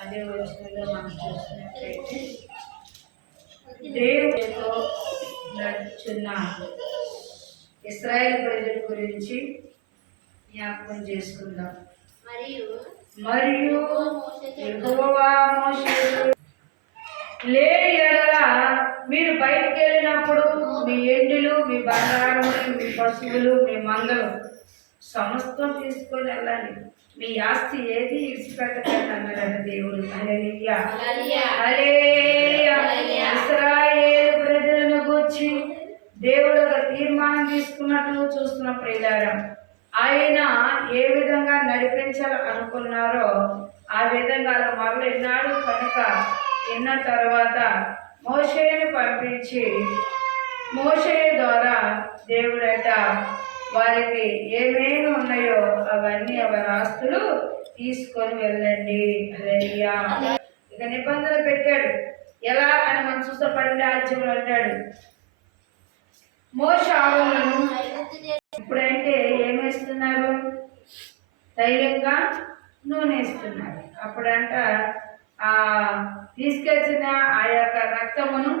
అదే వచనంలో మనం చూసినట్లయితే దేవుడితో నడుచున్న ఇశ్రాయేలు ప్రజల గురించి జ్ఞాపకం చేసుకుందాం. మరియు యెహోవా మోషేతో లేని ఎడల మీరు బయటికి వెళ్ళినప్పుడు మీ ఎండులు, మీ బంగారములు, మీ పశువులు, మీ మందలు సమస్తం తీసుకొని వెళ్ళండి. మీ ఆస్తి ఏది ఇడిచిపెట్టకండి అన్నాడు దేవుడు. హల్లెలూయా హల్లెలూయా. ఇశ్రాయేలు ప్రజలను గూర్చి దేవుడు ఒక తీర్మానం తీసుకున్నట్లు చూస్తున్న ప్రియులారా, ఆయన ఏ విధంగా నడిపించాలనుకున్నారో ఆ విధంగా మరల విన్నాడు. కనుక విన్న తర్వాత మోషేని పంపించి మోషే ద్వారా దేవుడట వారికి ఏమేమి ఉన్నాయో అవన్నీ వారి ఆస్తులు తీసుకొని వెళ్ళండి. హల్లెలూయా. ఇక నిబంధన పెట్టాడు. ఎలా అని మనం చూస్తే 12వ అధ్యాయంలో అంటాడు, మోషే ఆవులను ఇప్పుడంటే ఏమేస్తున్నారు? తైలంగా నూనె వేస్తున్నారు. అప్పుడంట ఆ తీసుకొచ్చిన ఆ యొక్క రక్తమును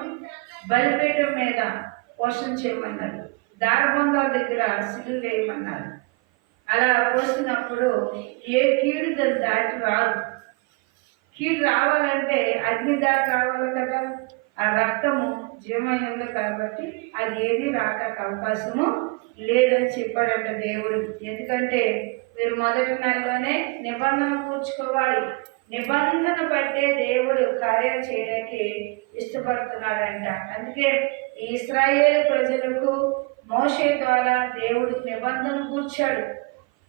బలిపీఠం మీద పోషణ చేయమన్నారు. దారబంధాల దగ్గర సిలువ వేయమన్నారు. అలా పోసినప్పుడు ఏ కీడు దాన్ని దాటి రాదు. కీడు రావాలంటే అగ్ని దాటి రావాలి కదా. ఆ రక్తము జీవమై ఉంది కాబట్టి అది ఏది రావడానికి అవకాశము లేదని చెప్పాడంట దేవుడు. ఎందుకంటే మీరు మొదటి నెలలోనే నిబంధన కూర్చుకోవాలి. నిబంధన బట్టే దేవుడు కార్యాలు చేయడానికి ఇష్టపడుతున్నాడంట. అందుకే ఈ ఇశ్రాయేలు ప్రజలకు మోషే ద్వారా దేవుడు నిబంధన కూర్చాడు.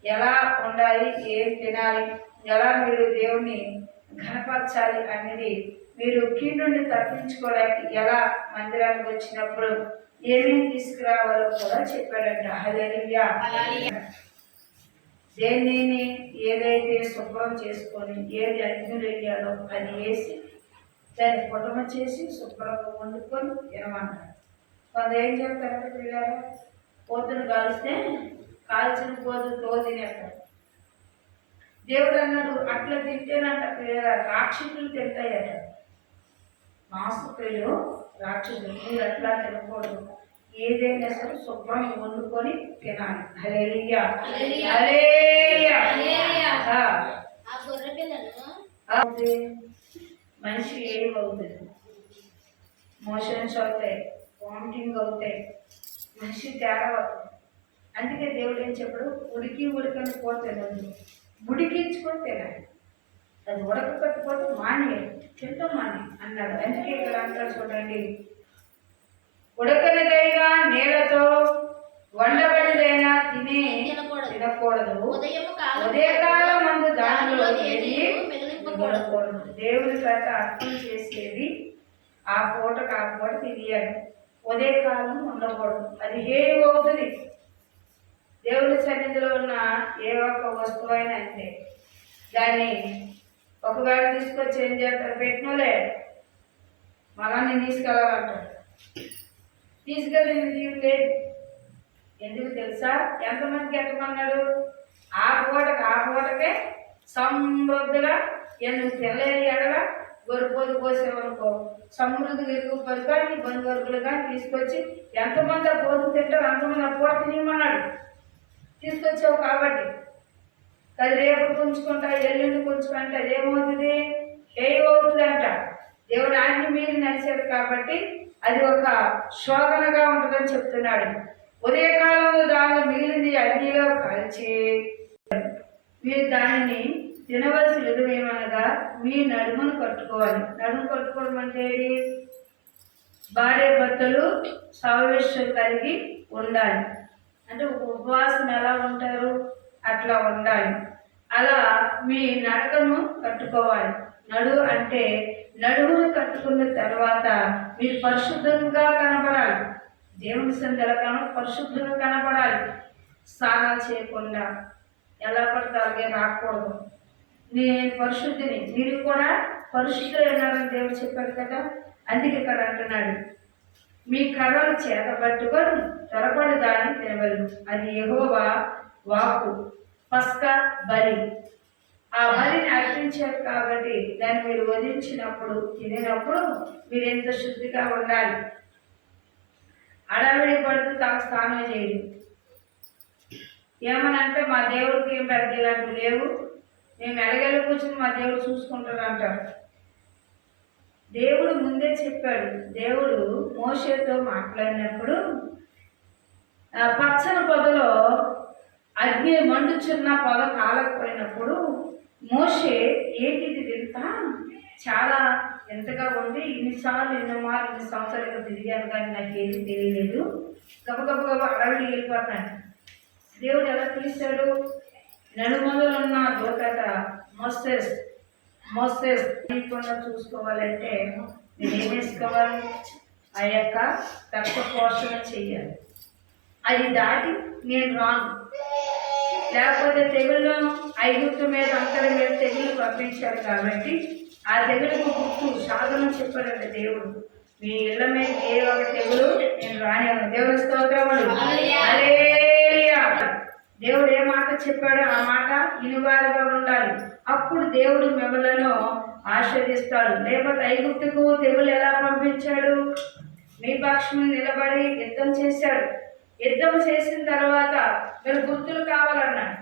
ఎలా ఉండాలి, ఏం తినాలి, ఎలా మీరు దేవుణ్ణి ఘనపరచాలి అనేది, మీరు కీడు నుండి తప్పించుకోవడానికి ఎలా మందిరానికి వచ్చినప్పుడు ఏమేమి తీసుకురావాలో కూడా చెప్పాడంట. హల్లెలూయా. దేనిని ఏదైతే శుభ్రం చేసుకొని ఏది అగ్నిలు వేయాలో అది వేసి దాన్ని కుటుంబ చేసి శుభ్రంగా వండుకొని తినమన్నాడు. కొంత ఏం చెప్తారంటే పిల్లలు పోతును కాల్స్తే కాల్చిన పోతు తినేస్తారు. దేవుడు అన్నాడు అట్లా తింటేనంట పిల్లల రాక్షసులు తింటాయట. మాంసప్రియులు రాక్షసులు. మీరు అట్లా తినకూడదు. ఏదైనా సరే శుభ్రంగా వండుకొని తినాలి. హల్లెలూయా హల్లెలూయా. మనిషి ఏమవుతుంది? మోషన్స్ అవుతాయి, వామిటింగ్ అవుతాయి, మనిషి తేడా అవుతుంది. అందుకే దేవుడు ఏం చెప్పడు, ఉడకని పోతే ఉడికించుకొని తినాలి. అది ఉడకకపోతే మాని తింటాం మాని అన్నాడు. అందుకే ఇక్కడ అంటారు చూడండి, ఉడకనిదైనా నీళ్లతో వండబడిదైనా తినకూడదు. ఉదయకాలం మందు దానిలో ఏది మిగలకూడదు. దేవుడి చేత అర్థం చేసేది ఆ పూట తినేయాలి. ఉదయకాలం ఉండకూడదు. అది హేయు అవుతుంది. దేవుడి సన్నిధిలో ఉన్న ఏ ఒక్క వస్తువు అయినా అంతే. దాన్ని ఒకవేళ తీసుకొచ్చి ఏం చేస్తారు? పెట్టినోలే మళ్ళా నేను తీసుకెళ్ళాలంటారు. తీసుకెళ్ళి లేదు. ఎందుకు తెలుసా? ఎంతమందికి ఎట్టమన్నాడు? ఆ పూటకే సమృద్ధిగా నువ్వు తెల్లని ఎడగా గొర్రెపోతు పోసేవనుకో సమృద్ధిగా ఎక్కువ కానీ బంధువర్గులు కానీ తీసుకొచ్చి ఎంతమంది ఆ పోతు తింటారు అంతమంది ఆ పూట తినేమన్నాడు. తీసుకొచ్చావు కాబట్టి అది రేపు కొంచుకుంటా, ఎల్లుండి కొంచుకుంటా, అదేమవుతుంది? ఏమవుతుంది అంట. దేవుడు ఆజ్ఞ మీరు నడిచారు కాబట్టి అది ఒక శోధనగా ఉంటుందని చెప్తున్నాడు. ఉదయకాలంలో దానిలో మిగిలింది అగ్నిలో కాల్చి మీరు దానిని తినవలసి విధమేమనగా మీ నడుమును కట్టుకోవాలి. నడుము కట్టుకోవడం అంటే భార్య భర్తలు సామవేశం కలిగి ఉండాలి. అంటే ఉపవాసం ఎలా ఉంటారు అట్లా ఉండాలి. అలా మీ నడకను కట్టుకోవాలి. అంటే నడుమును కట్టుకున్న తర్వాత మీరు పరిశుద్ధంగా కనపడాలి. దేవుని సందర్భంగా పరిశుద్ధంగా కనపడాలి. స్నానాలు చేయకుండా ఎలా పడితే అలాగే రాకూడదు. నేను పరిశుద్ధిని, మీరు కూడా పరిశుద్ధులైనారని దేవుడు చెప్పాడు కదా. అందుకే ఇక్కడ అంటున్నాడు, మీ కర్రలు చేతబట్టుకొని త్వరపడి దాన్ని తినవలను. అది యెహోవా వాక్కు, పస్కా బలి. ఆ బలిని అర్పించారు కాబట్టి దాన్ని మీరు వదిలించినప్పుడు తినేటప్పుడు మీరు ఎంత శుద్ధిగా ఉండాలి. అడవిడి పడుతూ తాను స్నానం చేయండి. ఏమనంటే మా దేవుడికి ఏం పెద్ద ఇలాంటివి లేవు, మేము ఎలగెల కూర్చుని మా దేవుడు చూసుకుంటాడు అంటారు. దేవుడు ముందే చెప్పాడు. దేవుడు మోషేతో మాట్లాడినప్పుడు పచ్చని పొదలో అగ్ని మండుచున్న పొద కాలకపోయినప్పుడు మోషే ఏంటిది వింత చాలా ఎంతగా ఉంది, ఇన్ని సంవత్సరాలు తిరిగాను కానీ నాకు ఏది తెలియలేదు, గబగబ అడవిడి వెళ్ళిపోతాను. దేవుడు ఎలా తీశాడు? నలుమొదలు ఉన్న దూతట మోసెస్ తీయకుండా చూసుకోవాలంటే నేను ఏం వేసుకోవాలి? ఆ యొక్క రక్త పోషణ చెయ్యాలి. అది దాటి నేను రాను. లేకపోతే తెగుళ్ళు ఐగుప్తు మీద అంతర మీద తెగులు పంపించాడు కాబట్టి ఆ తెగులకు గుర్తు సాధన చెప్పాడంటే దేవుడు, మీ ఇళ్ల మీద ఏ ఒక తెగులు నేను రానివ్వను. దేవుని స్తోత్రములు. హల్లెలూయా. దేవుడు ఏ మాట చెప్పాడో ఆ మాట వినువారుగా ఉండాలి. అప్పుడు దేవుడు మిమ్మల్ని ఆశీర్వదిస్తాడు. లేకపోతే ఐగుప్తుకు తెగులు ఎలా పంపించాడు? మీ పక్షం నిలబడి యుద్ధం చేశాడు. యుద్ధం చేసిన తర్వాత మీరు గుర్తులు కావాలన్నాడు.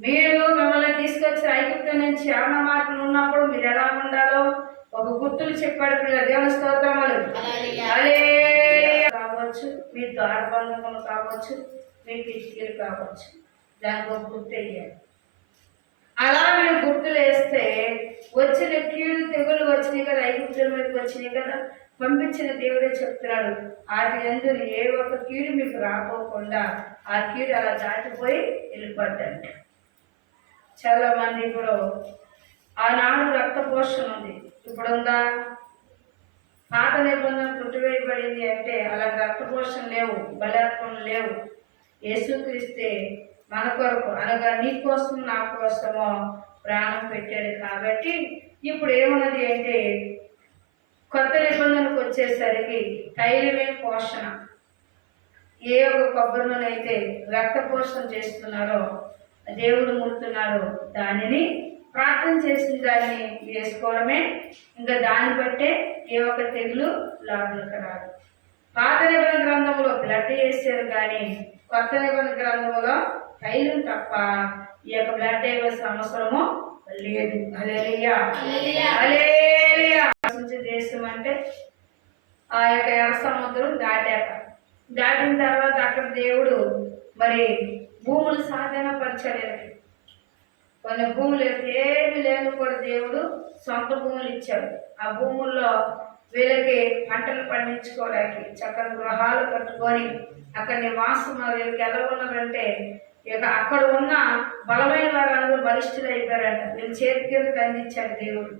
మీరు మిమ్మల్ని తీసుకొచ్చి ఐగుప్తు నుంచి అన్న మాటలు ఉన్నప్పుడు మీరు ఎలా ఉండాలో ఒక గుర్తులు చెప్పాడు. దేవుని స్తోత్రములు. కావచ్చు, మీ ద్వారబంధములు కావచ్చు, మీ కిటికీలు కావచ్చు, దానికి ఒక గుర్తు వేయాలి. అలా మీరు గుర్తులు వేస్తే వచ్చిన కీడు తెగులు వచ్చినాయి కదా, ఐగుప్తుల మీదకి వచ్చినాయి కదా, పంపించిన దేవుడే చెప్తున్నాడు వాటి యందు ఏ ఒక్క కీడు మీకు రాకోకుండా ఆ కీడు అలా దాటిపోయి వెళ్ళిపడ్డండి. చాలా మంది ఇప్పుడు ఆనాడు రక్త పోషణ ఉంది, ఇప్పుడు ఉందా? పాత నిబంధన తుట్టివేయబడింది అంటే అలా రక్త పోషణ లేవు, బలాత్మలు లేవు. యేసుక్రీస్తే మన కొరకు అనగా నీ కోసం నా కోసమో ప్రాణం పెట్టాడు. కాబట్టి ఇప్పుడు ఏమున్నది అంటే కొత్త నిబంధనకు వచ్చేసరికి తైలమే పోషణ. ఏ ఒక కొబ్బరి నూనె అయితే రక్త పోషణ చేస్తున్నారో దేవుడు ముడుతున్నాడో దానిని ప్రార్థన చేసిన దాన్ని వేసుకోవడమే. ఇంకా దాన్ని బట్టే ఏ ఒక్క తెగులు లోపలికి రాదు. పాత నిబంధన గ్రంథంలో బ్లడ్ వేసారు కానీ కొత్త నిబంధన గ్రంథంలో తైలం తప్ప ఈ యొక్క బ్లడ్ వేయాల్సిన అవసరము లేదు. హల్లెలూయా. హల్లెలూయా. దేశం అంటే ఆ యొక్క ఎర్ర సముద్రం దాటిన తర్వాత అక్కడ దేవుడు మరి భూములు సాధనపరచలేదు. కొన్ని భూములు ఏమి లేని కూడా దేవుడు సొంత భూములు ఇచ్చాడు. ఆ భూముల్లో వీళ్ళకి పంటలు పండించుకోవడానికి చక్కని గృహాలు కట్టుకొని అక్కడ నివాసం వీళ్ళకి ఎలా ఉన్నారంటే ఇక అక్కడ ఉన్న బలమైన వారందరూ బలిష్ఠులు అయిపోయారంట. వీళ్ళు చేతి కిందకి అందించాడు దేవుడు.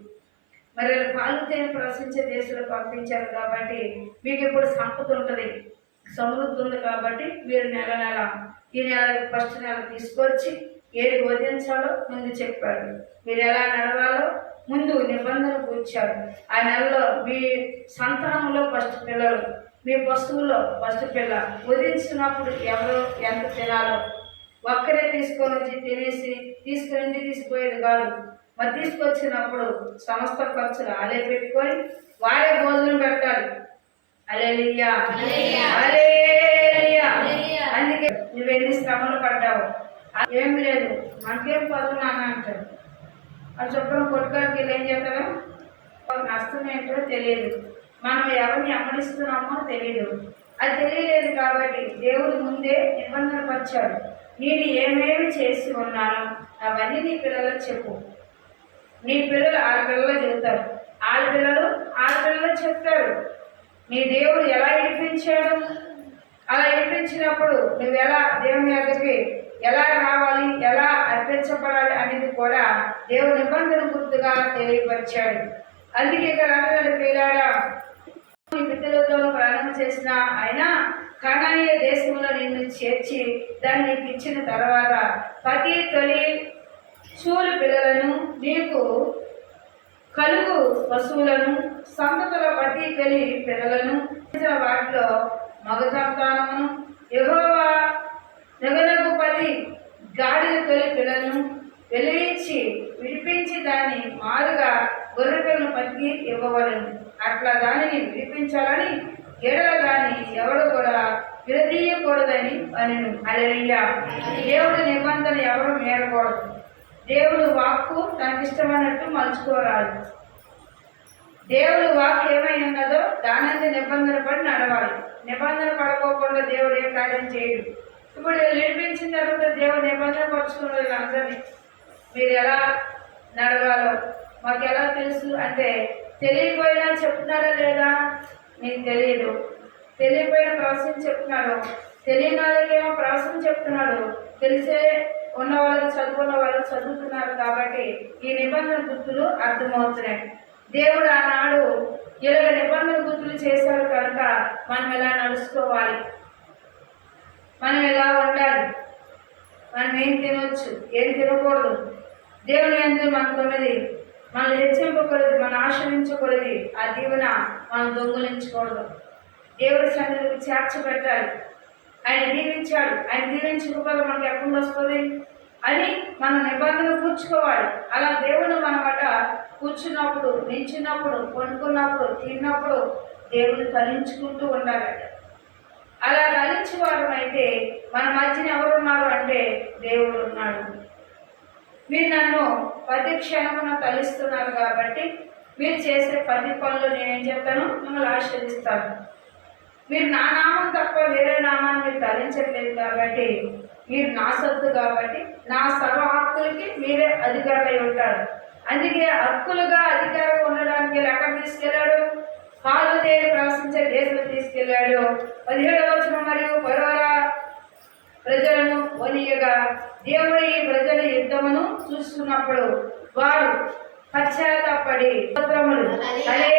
మరి వీళ్ళు పాలు తేనె ప్రవశించే దేశంలో పంపించారు కాబట్టి మీకు ఇప్పుడు సంపద ఉంటుంది, సమృద్ధి ఉంది. కాబట్టి మీరు నెల ఈ నెల ఫస్ట్ నెల తీసుకొచ్చి ఏది వదిలించాలో ముందు చెప్పాడు. మీరు ఎలా నడవాలో ముందు నిబంధన కూర్చాడు. ఆ నెలలో మీ సంతానంలో ఫస్ట్ పిల్లలు, మీ పశువులో ఫస్ట్ పిల్ల వదిలించినప్పుడు ఎవరో ఎంత తినాలో ఒక్కరే తీసుకొని వచ్చి తినేసి తీసుకుని ఇంటికి తీసుకుపోయేది కాదు. మరి తీసుకొచ్చినప్పుడు సమస్త ఖర్చులు వాళ్ళే పెట్టుకొని వారే భోజనం పెడతారు. హల్లెలూయా. హల్లెలూయా. అందుకే నువ్వెన్ని శ్రమలు పడ్డావు, ఏం లేదు మనకేం పదునానా అంటారు. అది చొప్పున కొట్టుకాడికి వెళ్ళి ఏం చేస్తారో నష్టం ఏంటో తెలియదు, మనం ఎవరిని అమరిస్తున్నామో తెలియదు. అది తెలియలేదు కాబట్టి దేవుడు ముందే నిబంధన పరిచాడు. నేను ఏమేమి చేసి ఉన్నాను అవన్నీ నీ పిల్లలకు చెప్పు. నీ పిల్లలు ఆడపిల్లలు చెబుతారు, ఆడపిల్లలు చెప్తారు. నీ దేవుడు ఎలా విడిపించాడు, అలా విడిపించినప్పుడు నువ్వు ఎలా దేవుని దగ్గరికి ఎలా రావాలి, ఎలా అర్పించబడాలి అనేది కూడా దేవుని నిబంధన గుర్తుగా తెలియపరిచాడు. అందుకే ఇక్కడ అన్నది పిల్లాడా, నీ పితరులతో ప్రయాణం చేసిన ఆయన కనానీయ దేశంలో నిన్ను చేర్చి దాన్ని నీకు ఇచ్చిన తర్వాత ప్రతి తొలి చూలు పిల్లలను నీకు కలుగు పశువులను సంతతుల ప్రతి తొలి పిల్లలను వాటిలో మగ సంతానమును యెహోవా జగనకు ప్రతి గాడిద తొలి పిల్లలను వెలిగించి విడిపించి దాన్ని మారుగా గొర్రెపిల్లను పలికి ఇవ్వవలను. అట్లా దానిని విడిపించాలని ఎడల దాన్ని ఎవరు కూడా విడదీయకూడదని అనెను. హల్లెలూయా. దేవుడి నిబంధన ఎవరు మేరకూడదు. దేవుడు వాక్కు తనకిష్టమైనట్టు మలుచుకోరాదు. దేవుడు వాక్ ఏమై ఉన్నదో దానంతా నిబంధన పడి నడవాలి. నిబంధన పడుకోకుండా దేవుడు ఏ కార్యం చేయడు. ఇప్పుడు విడిపించిన తర్వాత దేవుడు నిబంధన పరుచుకున్న వీళ్ళందరినీ మీరు ఎలా నడవాలో మాకు ఎలా తెలుసు అంటే, తెలియపోయినా చెప్తున్నారా లేదా మీకు తెలియదు. తెలియపోయిన ప్రవచనం చెప్తున్నాడు, తెలియని వాళ్ళకేమో ప్రవచనం చెప్తున్నాడు, తెలిసే ఉన్న వాళ్ళకి చదువుకున్న వాళ్ళు చదువుతున్నారు. కాబట్టి ఈ నిబంధన గుర్తులు అర్థమవుతున్నాయి. దేవుడు ఆనాడు ఇలాగ నిబంధన గుర్తులు చేశాడు కనుక మనం ఎలా నడుచుకోవాలి, మనం ఎలా ఉండాలి, మనం ఏం తినవచ్చు, ఏం తినకూడదు, దేవుని యందు మనకు ఉన్నది మనం హెచ్చింపకూడదు, మనం ఆశ్రయించకూడదు, ఆ దీవెన మనం దొంగిలించకూడదు. దేవుడి సన్నిధికి చేర్చబెట్టాలి. ఆయన దీవించాడు, ఆయన దీవించకపోతే మనకి ఎప్పుడు వస్తుంది అని మనం నిబంధన కూర్చుకోవాలి. అలా దేవుడు మనమాట కూర్చున్నప్పుడు, నిల్చున్నప్పుడు, వండుకున్నప్పుడు, తిన్నప్పుడు దేవుడు తలించుకుంటూ ఉండాలట. అలా తలించేవారు అయితే మన మధ్యన ఎవరున్నారు అంటే దేవుడు ఉన్నాడు. మీరు నన్ను ప్రతి క్షణమున తలిస్తున్నారు కాబట్టి మీరు చేసే ప్రతి పనులు నేనేం చెప్తాను, మిమ్మల్ని ఆశీర్వదిస్తాను. మీరు నా నామం తప్ప వేరే నామాన్ని మీరు తలించట్లేదు కాబట్టి మీరు నా సొత్తు కాబట్టి నా సర్వ హక్కులకి మీరే అధికారులై ఉంటారు. అందుకే హక్కులుగా అధికారంగా ఉండడానికి ఎక్కడ తీసుకెళ్ళాడు, పాలు తేలి ప్రవశించే దేశం తీసుకెళ్ళాడు. 17వ వచనం, మరియు పరోర ప్రజలను వనియగా దేవుడు ఈ ప్రజల యుద్ధమును చూస్తున్నప్పుడు వారు పశ్చాత్తాపడి స్తోత్రములు, హల్లెలూయా.